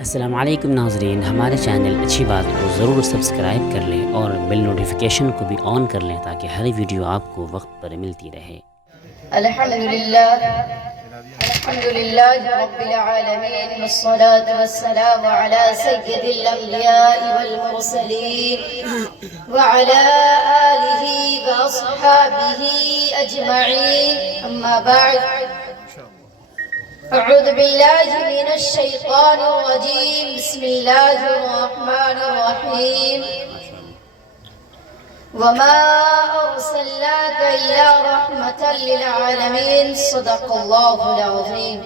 السلام علیکم ناظرین، ہمارے چینل اچھی بات کو ضرور سبسکرائب کر لیں اور بیل نوٹیفیکیشن کو بھی آن کر لیں تاکہ ہر ویڈیو آپ کو وقت پر ملتی رہے۔ الحمدللہ رب العالمین والصلاة والسلام على سید الانبیاء والمرسلین وعلى آلہ واصحابہ اجمعین، اما بعد، اعوذ باللہ من الشیطان الرجیم، بسم اللہ الرحمن الرحیم، وما أرسلناك إلا رحمة للعالمين، صدق الله العظيم۔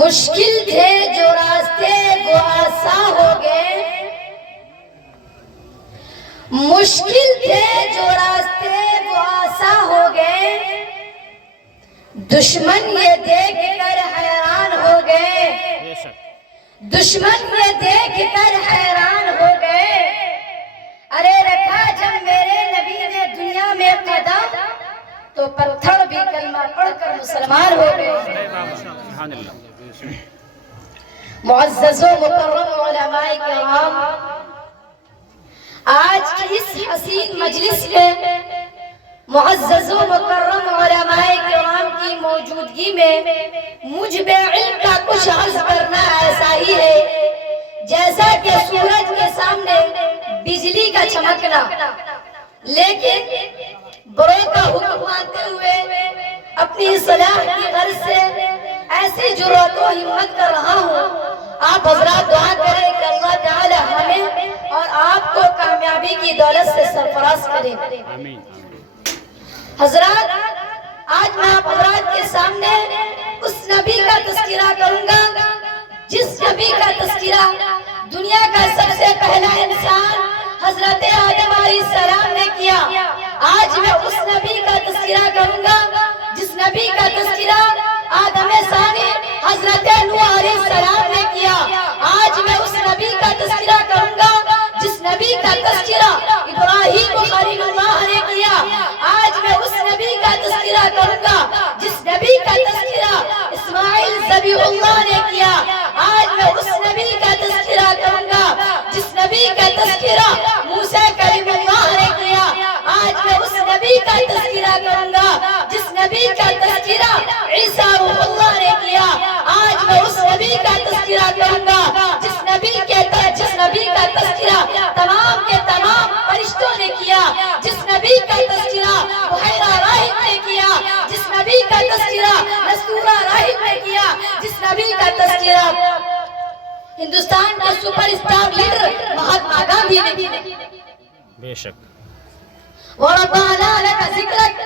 مشکل تھے جو راستے وہ آسان ہو گئے، مشکل تھے جو راستے وہ آسان ہو گئے، دشمن یہ دیکھ کر حیران ہو گئے، دشمن یہ دیکھ کر حیران ہو گئے، ارے رکھا جب میرے نبی نے دنیا میں قدم تو پتھر بھی کلمہ پڑھ کر مسلمان ہو گئے۔ معزز و مکرم علماء کرام، آج کی اس حسین مجلس میں معزز و مکرم علماء کرام کی موجودگی میں مجھ بے علم کا کچھ عرض کرنا ایسا ہی ہے جیسا کہ سورج کے سامنے بجلی کا چمکنا، لیکن برو کا حکم مانتے ہوئے اپنی اصلاح کی غرض سے ایسی جرأت و ہمت کر رہا ہوں۔ آپ حضرات دعا کریں کہ اللہ تعالی ہمیں اور آپ کو کامیابی کی دولت سے سرفراز کرے۔ حضرات، آج میں آپ حضرات کے سامنے اس نبی کا تذکرہ کروں گا جس نبی کا تذکرہ دنیا کا سب سے پہلا انسان حضرت آدم علیہ السلام نے کیا۔ آج میں اس نبی کا تذکرہ کروں گا جس نبی کا تذکرہ آدم ثانی حضرت نوح علیہ السلام نے کیا۔ آج میں اس نبی کا تذکرہ کروں گا جس نبی کا تذکرہ ابراہیم خلیل اللہ نے کیا۔ آج میں اس نبی کا تذکرہ کروں گا جس نبی کا تذکرہ اسماعیل ذبیح اللہ نے کیا۔ آج میں اس نبی کا تذکرہ کروں گا جس نبی کا تذکرہ موسیٰ کلیم اللہ نے کیا۔ آج میں اس نبی کا تذکرہ کروں گا جس نبی کا تذکرہ عیسیٰ روح اللہ نے کیا۔ آج میں اس نبی کا تذکرہ کروں گا جس نبی کا تذکرہ تمام کے تمام فرشتوں نے کیا، جس نبی کا تذکرہ بحیرہ راہب نے کیا، جس نبی کا تذکرہ نستورہ راہب نے کیا، جس نبی کا تذکرہ ہندوستان کے super star leader Mahatma Gandhi نے کیا۔ بے شک وَرَفَعْنَا لَكَ ذِكْرَكَ،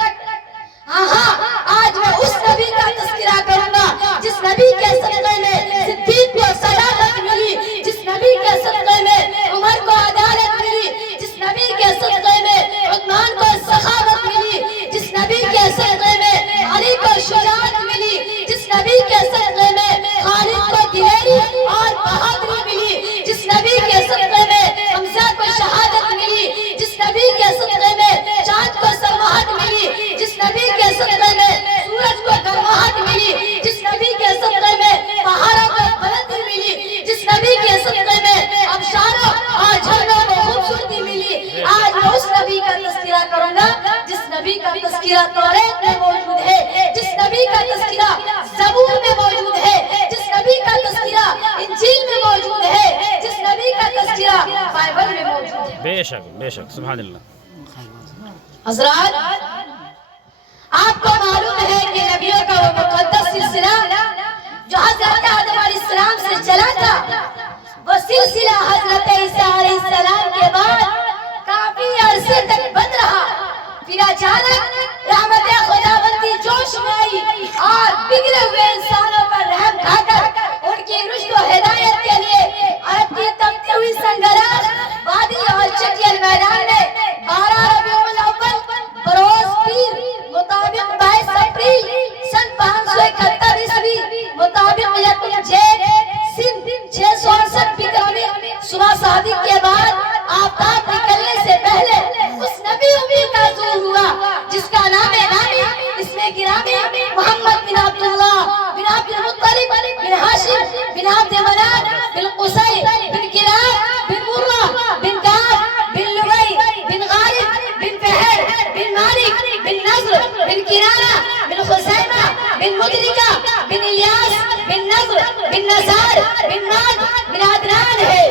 آج میں اس نبی کا تذکرہ کروں گا جس نبی کے صدقے میں صدیق کو صداقت ملی، جس نبی کے صدقے میں عمر کو عدالت ملی، جس نبی کے صدقے میں عثمان کو سخاوت ملی، جس نبی کے صدقے میں علی کو شجاعت ملی، جس نبی کے صدقے میں خالد کو دلیری اور بہادری ملی، جس نبی کے صدقے میں حمزہ کو شہادت ملی، جس نبی کے صدقے میں چاند کو سماہت ملی، جس نبی کے صدقے میں سورج کو گرماہٹ ملی، جس نبی کے صدقے میں پہاڑوں کو بلندی ملی، جس نبی کے صدقے میں ابشاروں اور جھرنوں کو خوبصورتی ملی۔ آج میں اس نبی کا تذکرہ کروں گا جس نبی کا تذکرہ توریت میں موجود ہے، جس نبی کا تذکرہ زبور میں موجود ہے، جس نبی کا تذکرہ انجیل میں موجود ہے، جس نبی کا تذکرہ بائبل میں موجود ہے۔ بے شک بے شک، سبحان اللہ۔ حضرات، آپ کو معلوم ہے کہ نبیوں کا وہ مقدس سلسلہ جو حضرت آدم علیہ السلام سے چلا تھا، وہ سلسلہ حضرت عیسیٰ علیہ السلام کے بعد کافی عرصے تک بند رہا، پھر اچانک رحمت خداوندی جوش میں آئی اور بگڑے ہوئے انسانوں پر رحم ڈھا کر ان کی رشد و ہدایت کے لیے عرب کی تپتی ہوئی سنگراز وادی اور چکیل میدان میں 12 ربیع الاول بروز پیر مطابق 22 اپریل سن 571 عیسوی مطابق یکم جیٹ سن 668 بکرمی صبح صادق کے بعد آفتاب نکلنے سے پہلے اس نبی امی کا ظہور ہوا جس کا نام نامی اس میں گرامی محمد بن عبداللہ بن عبد المطلب بن बिन नज़र, बिन नज़ार, बिन नाद, बिन अदनान है।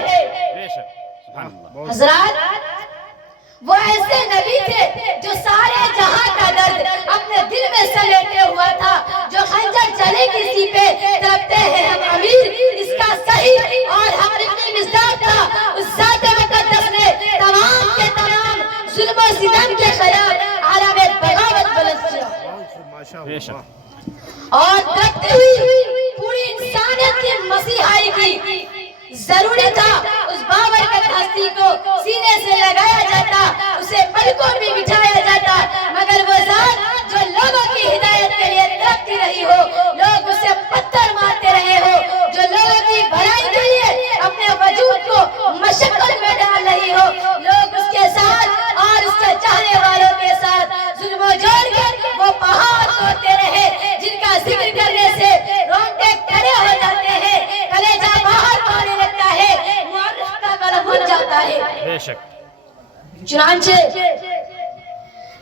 बेशक सुभान अल्लाह। हजरात, वो ऐसे नबी थे जो सारे जहां का दर्द अपने दिल में समेटे हुआ था, जो खंजर चले किसी पे तड़पते हैं हम अमीर, इसका सही और हकीकी मिजाज था। उस ज़ात मुक़द्दस ने तमाम के तमाम जुल्म और सितम के खिलाफ आलम बगावत बुलंद किया बेशक और तड़पती हुई पूरी इंसानियत की मसीहाई की। जरूरी था उस बाबरकत हस्ती को सीने से लगाया जाता, उसे पलकों में बिठाया जाता, मगर वो ज़ात जो लोगों की हिदायत के लिए तड़पती रही हो, लोग उसे पत्थर मारते रहे हो, जो लोगों की भलाई के लिए अपने वजूद को मशक्कत में डाल रही हो, लोग उसके साथ और उसके चाहने वालों के साथ जुल्म जोड़ कर वो पहाड़ तोड़ते रहे, जिनका जिक्र करने से रोंगटे खड़े हो जाते हैं, कलेजा बाहर आने लगता है, मुअर्रिख का कलम उठ जाता है। बेशक चुनांचे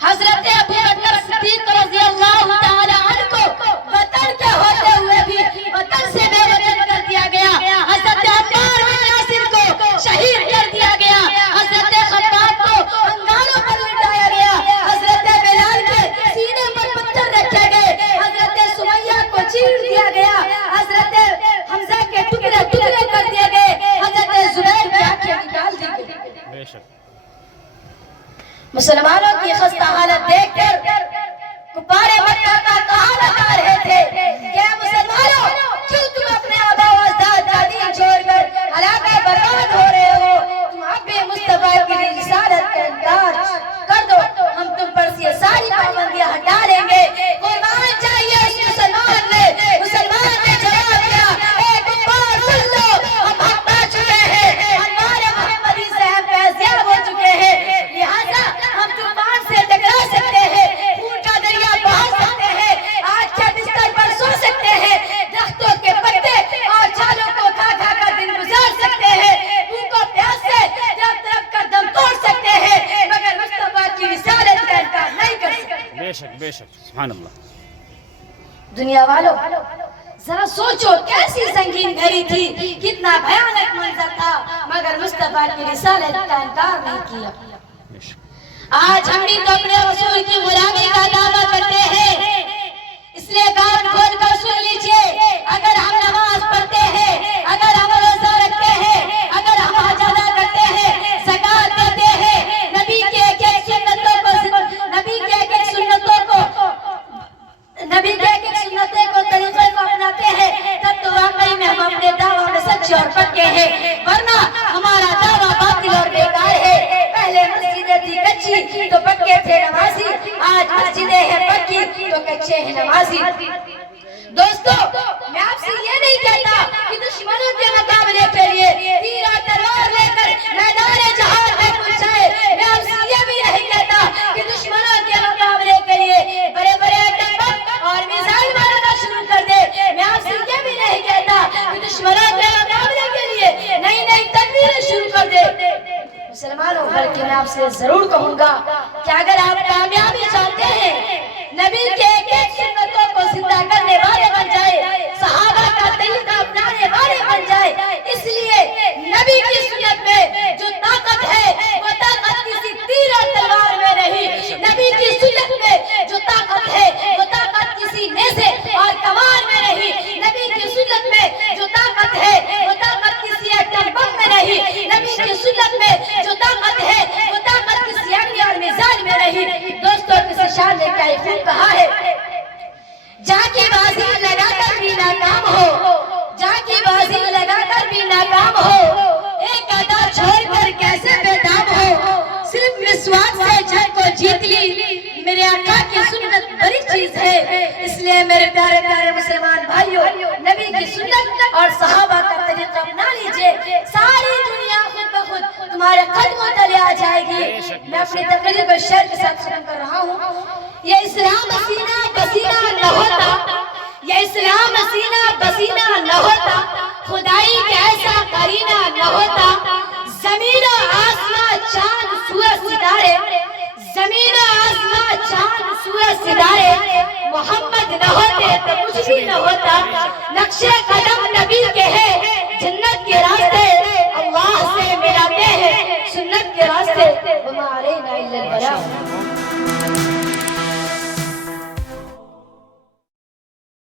हजरत अबू बकर सिद्दीक़ रज़ियल्लाहु ताला अन्हु को वतन के होते हुए भी वतन से बेवतन कर दिया गया। हजरत अम्मार बिन यासिर को शहीद कर दिया गया। हजरत खब्बाब को अंगारों पर लटाया गया। हजरत बिलाल के सीने पर पत्थर रखे गए। हजरत सुमैया को चीर दिया गया। हजरत हमजा के टुकड़े टुकड़े कर दिए गए। हजरत जुबैर की आंखें निकाल दी गई। बेशक मुसलमानों की खस्ता हालत देखकर कुफारे मक्का का कहा लगा रहे थे कि मुसलमानों, क्यों तुम अपने आबा व अजदाद का दीन छोड़कर हलाका बर्बाद हो रहे हो? तुम अब भी मुस्तफा की रिसालत का इनकार कर दो, हम तुम पर से सारी पाबंदियां हटा लेंगे। कुर्बान चाहिए उस मुसलमान ने जवाब दिया, ए कुफार सुन लो, हम हक पा चुके हैं, हमारे मोहम्मदी से हम फैज़याब हो चुके हैं, लिहाजा हम तूफान से टकरा सकते हैं, खून का दरिया बहा सकते हैं, आग के बिस्तर पर सो सकते हैं, दरख्तों के पत्ते और छालों को खा खा कर दिन गुजार सकते हैं, भूख और प्यास से तड़प तड़प कर दम तोड़ सकते हैं, मगर मुस्तफा की रिसालत का इनकार नहीं कर सकते। बेशक बेशक सुभान अल्लाह। दुनिया वालों, जरा सोचो कैसी संगीन घड़ी थी, कितना भयानक मंजर था, मगर मुस्तफा की रिसालत का इनकार नहीं किया। बेशक आज हम भी तो अपने रसूल की गुलामी का दावा करते हैं, इसलिए कान खोल कर सुन लीजिए। अगर हम नमाज पढ़ते हैं, अगर हम रोजा रखते हैं, अगर हम हज अदा करते हैं, ज़कात देते हैं, नबी के एक-एक सुन्नतों को तरीक़े को अपनाते हैं, तब तो वाकई में हम अपने दावा में सच्चे और पक्के हैं, वरना हमारा दावा बातिल और बेकार है। पहले मस्जिदें थी कच्ची तो पक्के थे नमाजी, आज मस्जिदें हैं पक्की तो कच्चे हैं नमाजी। दोस्तों, मैं आपसे ये नहीं कहता कि दुश्मनों के मुकाबले के लिए तीर और तलवार लेकर मैदान जहाद में कूद जाए। मैं आपसे ये भी नहीं कहता कि दुश्मनों के मुकाबले के लिए बड़े बड़े बम और मिसाइल मारना शुरू कर दे। मैं आपसे ये भी नहीं कहता कि दुश्मनों के मुकाबले के लिए नई नई तदबीरें शुरू कर दे। मुसलमानों, बल्कि मैं आपसे जरूर कहूंगा कि अगर आप कामयाबी चाहते हैं, नबी के एक-एक सुन्नतों को जिंदा करने वाले बन जाए, सहाबा का तरीका अपनाने वाले बन जाए, इसलिए नबी की सुन्नत में जो ताकत है वो ताकत किसी तीर और तलवार में नहीं, नबी की सुन्नत में जो ताकत है वो ताकत किसी नेज़े और कमान में नहीं, नबी की सुन्नत में जो ताकत है वो ताकत किसी एटम बम में नहीं, नबी की सुन्नत में जो ताकत है वो ताकत किसी अग्नि और मिसाइल में नहीं। दोस्तों, किसी शायर ने क्या खूब कहा है, जाके बाजी लगाकर भी नाकाम हो, जाके बाजी लगाकर भी नाकाम हो, एक अदा छोड़कर कैसे बेदाम हो, सिर्फ विश्वास से जंग को जीत ली, मेरे आका की सुन्नत बड़ी चीज है। इसलिए मेरे प्यारे प्यारे मुसलमान भाइयों, नबी की सुन्नत और सहाबा का तरीका अपना लीजिए, सारी दुनिया खुद ब खुद तुम्हारे कदमों तले आ जाएगी। मैं अपनी तकरीर को शेर के साथ खत्म कर रहा हूँ। ये इस्लाम सीना बसीना न होता, ये इस्लाम सीना बसीना न होता, खुदाई का ऐसा करीना न होता, जमीन आसमां चांद सूरज सितारे, जमीन آسمان چاند سورج ستارے محمد نہ ہوتے تو کچھ بھی نہ ہوتا نقشے قدم نبی کے ہیں جنت کے راستے اللہ سے ملاتے ہیں سنت کے راستے وما علینا الا البلاغ